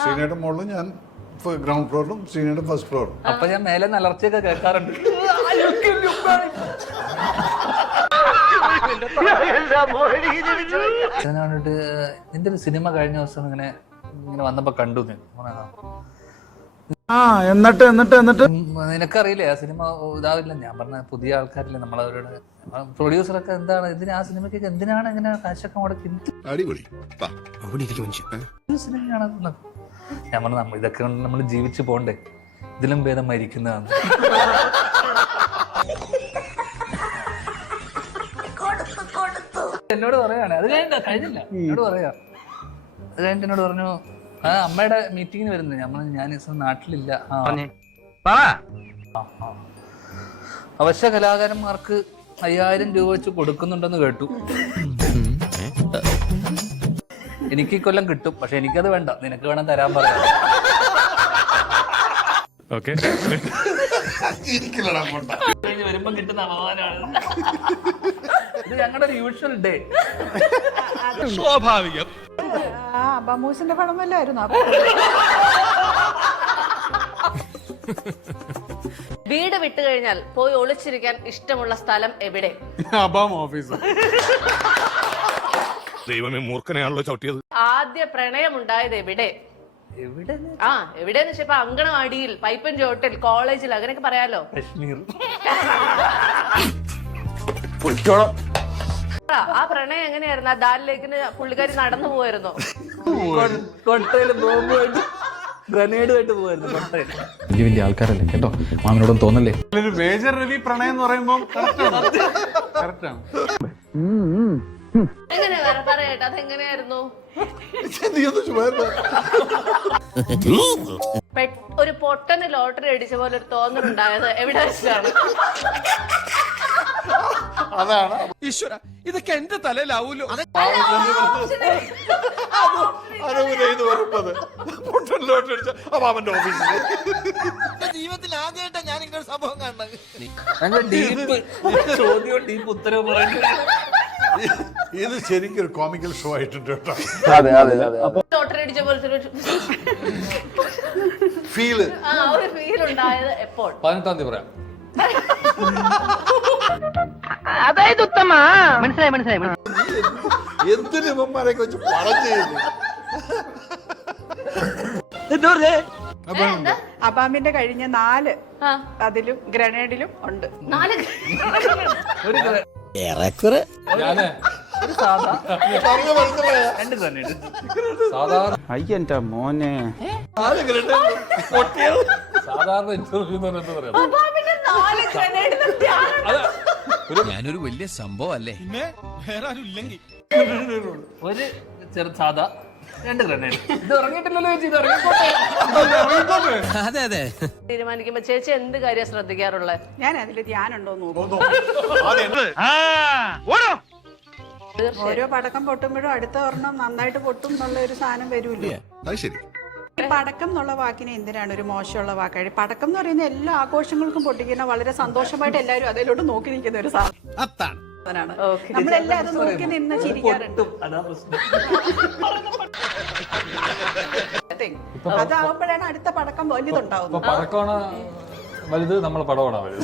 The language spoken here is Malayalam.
ശ്രീനയുടെ മുകളിൽ ഞാൻ ഗ്രൗണ്ട് ഫ്ലോറിലും ശ്രീനയുടെ ഫസ്റ്റ് ഫ്ലോറും. അപ്പൊ ഞാൻ മേലെ അലർച്ചയൊക്കെ കേൾക്കാറുണ്ട്. കണ്ടിട്ട് നിന്റെ ഒരു സിനിമ കഴിഞ്ഞ ദിവസം ഇങ്ങനെ വന്നപ്പോ കണ്ടു. എന്നിട്ട് നിനക്കറിയില്ലേ ആ സിനിമ ഇതാവില്ല. ഞാൻ പറഞ്ഞ പുതിയ ആൾക്കാരില്ലേ നമ്മളവരുടെ പ്രൊഡ്യൂസറൊക്കെ എന്താണ് ഇതിന് ആ സിനിമയ്ക്ക് എന്തിനാണ് ഇങ്ങനെ കാശൊക്കെ മുടക്കി സിനിമയാണ്. ഞാൻ പറഞ്ഞു ഇതൊക്കെ കൊണ്ട് നമ്മൾ ജീവിച്ചു പോണ്ടേ, ഇതിലും ഭേദം മരിക്കുന്നതാണ്. എന്നോട് പറയാണ് അത് കഴിഞ്ഞില്ല എന്നോട് പറയാ. അത് കഴിഞ്ഞിട്ട് എന്നോട് പറഞ്ഞു അമ്മയുടെ മീറ്റിങ്ങിന് വരുന്നത്. ഞാൻ നാട്ടിലില്ല. അവശ്യ കലാകാരന്മാർക്ക് 5000 രൂപ വെച്ച് കൊടുക്കുന്നുണ്ടെന്ന് കേട്ടു. എനിക്ക് കൊല്ലം കിട്ടും, പക്ഷെ എനിക്കത് വേണ്ട, നിനക്ക് വേണം തരാൻ പറയാം. വരുമ്പം കിട്ടുന്ന അപമാനമാണ് ഇത്. ഞങ്ങളുടെ ഒരു യൂഷ്വൽ ഡേ. സ്വാഭാവികം. ബമൂസിന്റെ പടം വല്ലായിരുന്നു. വീട് വിട്ടു കഴിഞ്ഞാൽ പോയി ഒളിച്ചിരിക്കാൻ ഇഷ്ടമുള്ള സ്ഥലം എവിടെ? ഓഫീസ്. ദൈവമേ, മൂർഖനെയാണല്ലോ ചവിട്ടിയത്. ആദ്യ പ്രണയം ഉണ്ടായത് എവിടെ? എവിടെന്ന് വെച്ചാ അങ്കണവാടിയിൽ, പൈപ്പൻ ചോട്ടിൽ, കോളേജിൽ, അങ്ങനെയൊക്കെ പറയാലോ. കശ്മീർ. ആ പ്രണയം എങ്ങനെയായിരുന്നു? ആ ദാലിലേക്കിന് പുള്ളിക്കാരി നടന്നു പോയിരുന്നോ? കൊട്ടയില് ബോംബുമായിട്ട് ഗ്രനേഡുമായിട്ട് പോവായിരുന്നു കൊട്ടയിൽ. വലിയ വലിയ ആൾക്കാരല്ലേ കേട്ടോ, മാമിനോടൊന്നും തോന്നല്ലേ. ഒരു മേജർ രവി പ്രണയം എന്ന് പറയുമ്പോൾ കറക്റ്റാണ്. എങ്ങനെ പറയട്ടെ, അതെങ്ങനെയായിരുന്നു? ഒരു പൊട്ടന് ലോട്ടറി അടിച്ച പോലെ ഒരു തോന്നലുണ്ടായത് എവിടെ വെച്ചാണ്? അതാണ് ഈശ്വര, ഇതൊക്കെ എന്റെ തലയിലാവൂലോ. ജീവിതത്തിൽ ആദ്യമായിട്ടാണ് ഞാൻ ഇങ്ങനെ സംഭവം കാണുന്നത്. ഡീപ്പ് ചോദ്യവും ഡീപ്പ് ഉത്തരവും പറയുന്നത്. ഇത് ശരിക്കും ഒരു കോമിക്കൽ ഷോ ആയിട്ടുണ്ട് കേട്ടോ. ലോട്ടറി അടിച്ച പോലത്തെ ഒരു ഫീൽ ഉണ്ടായത് എപ്പോൾ? 18-ാം തീയതി പറയാം. അതായത് ഉത്തമ മനസ്സിലായി. എന്തിന് ഇവന്മാരെയൊക്കെ വെച്ച് പണം ചെയ്യുന്നു? അബാമിന്റെ കഴിഞ്ഞ 4 അതിലും ഗ്രനേഡിലും ഉണ്ട്. 4 ഏറെക്കുറെ ഒരു സാധാ 2 ഗ്രനേഡ്. സാധാരണ അയ്യന്റെ മോനെ സാധാരണ ഇന്റർവ്യൂ എന്ന് പറയുന്നത് പറയാം. ഞാനൊരു വലിയ സംഭവം അല്ലേ. വേറെ ആരും ഇല്ലെങ്കിൽ ഒരു സാധാ 2 ഗ്രനേഡ്. ഇത് ഇറങ്ങിയിട്ടില്ലല്ലോ ചേച്ചി, ഇത് അതെ അതെ. തീരുമാനിക്കുമ്പോ ചേച്ചി എന്ത് കാര്യം ശ്രദ്ധിക്കാറുള്ളത്? ഞാൻ അതില് ധ്യാനുണ്ടോ നോക്കും. ഓരോ പടക്കം പൊട്ടുമ്പോഴും അടുത്ത ഒരെണ്ണം നന്നായിട്ട് പൊട്ടും എന്നുള്ള ഒരു സാധനം വരൂല്ലേ. പടക്കം എന്നുള്ള വാക്കിനെ എന്തിനാണ് ഒരു മോശമുള്ള വാക്കായി? പടക്കം എന്ന് പറയുന്ന എല്ലാ ആഘോഷങ്ങൾക്കും പൊട്ടിക്കുന്ന വളരെ സന്തോഷമായിട്ട് എല്ലാവരും അതിലോട്ട് നോക്കി നിൽക്കുന്ന ഒരു സാധനമാണ്. നമ്മളെല്ലാരും നോക്കി നിന്ന് ചിരിക്കാറുണ്ട്. അതാവുമ്പോഴാണ് അടുത്ത പടക്കം വലുതുണ്ടാവുന്നത്. പടക്കമാണ് വലുത്, നമ്മളെ പടമാണ് വലുത്.